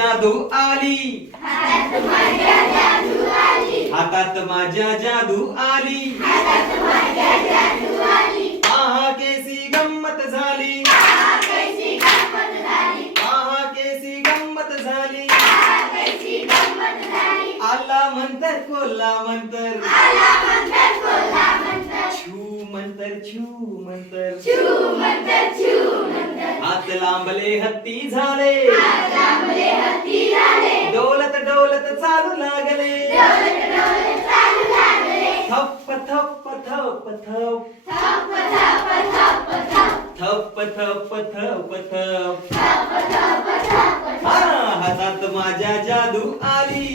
जादू आली, हातात माझ्या जादू आली, आहा केसी गंमत झाली, आहा केसी गंमत झाली, आला म्हणतर कोल्हा म्हणतर, छू म्हणतर छू म्हणतर, हात लांबले हत्ती झाले, डोलत डोलत चालू लागले, थप्प थप्प थप्प थप, थप्प थप्प थप्प थप, हातात माझ्या जादू आली,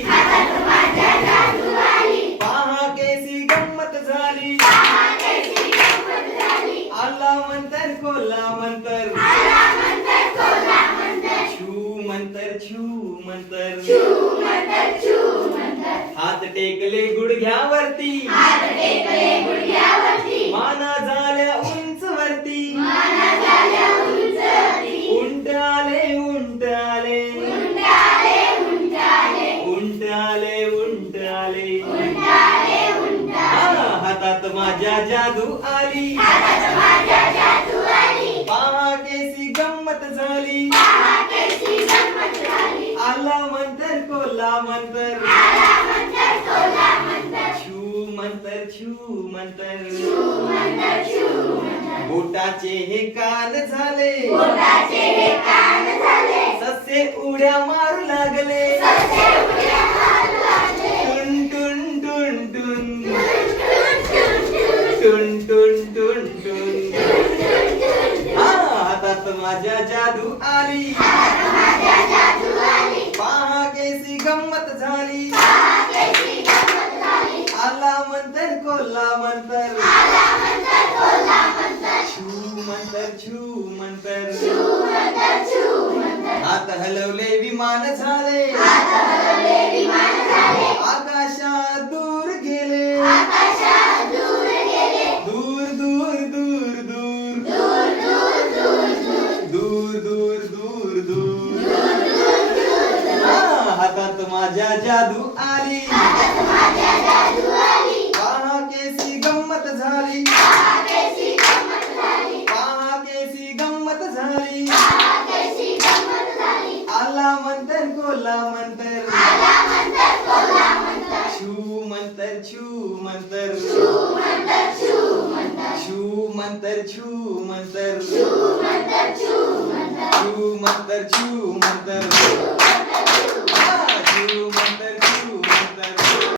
पहा केसी गंमत झाली, आला म्हणतर कोल्हा म्हणतर, छू म्हणतर छू म्हणतर, हात टेकले गुडघ्यावरती, माना झाल्या उंच वरती, उंट आले उंट आले, उंट आले उंट आले, हातात माझ्या जादू आली, पहा केसी गंमत झाली, आला म्हणतर कोल्हा म्हणतर, छू म्हणतर छू म्हणतर, बोटाचे हे कान झाले, ससे उड्या मारू लागले, टुन टुन टुन टुन, टुन टुन टुन टुन, हातात माझ्या जादू आली, पहा केसी गंमत झाली, आला म्हणतर कोल्हा म्हणतर, छू म्हणतर छू म्हणतर, हात हलवले विमान झाले, आकाशात दूर गेले, दूर दूर दूर दूर, दूर दूर दूर दूर, हातात माझ्या जादू आली, पहा केसी गंमत झाली, पहा केसी गंमत झाली, आला म्हणतर कोल्हा म्हणतर, छू म्हणतर छू म्हणतर, छू म्हणतर छू म्हणतर, छू म्हणतर छू म्हणतर.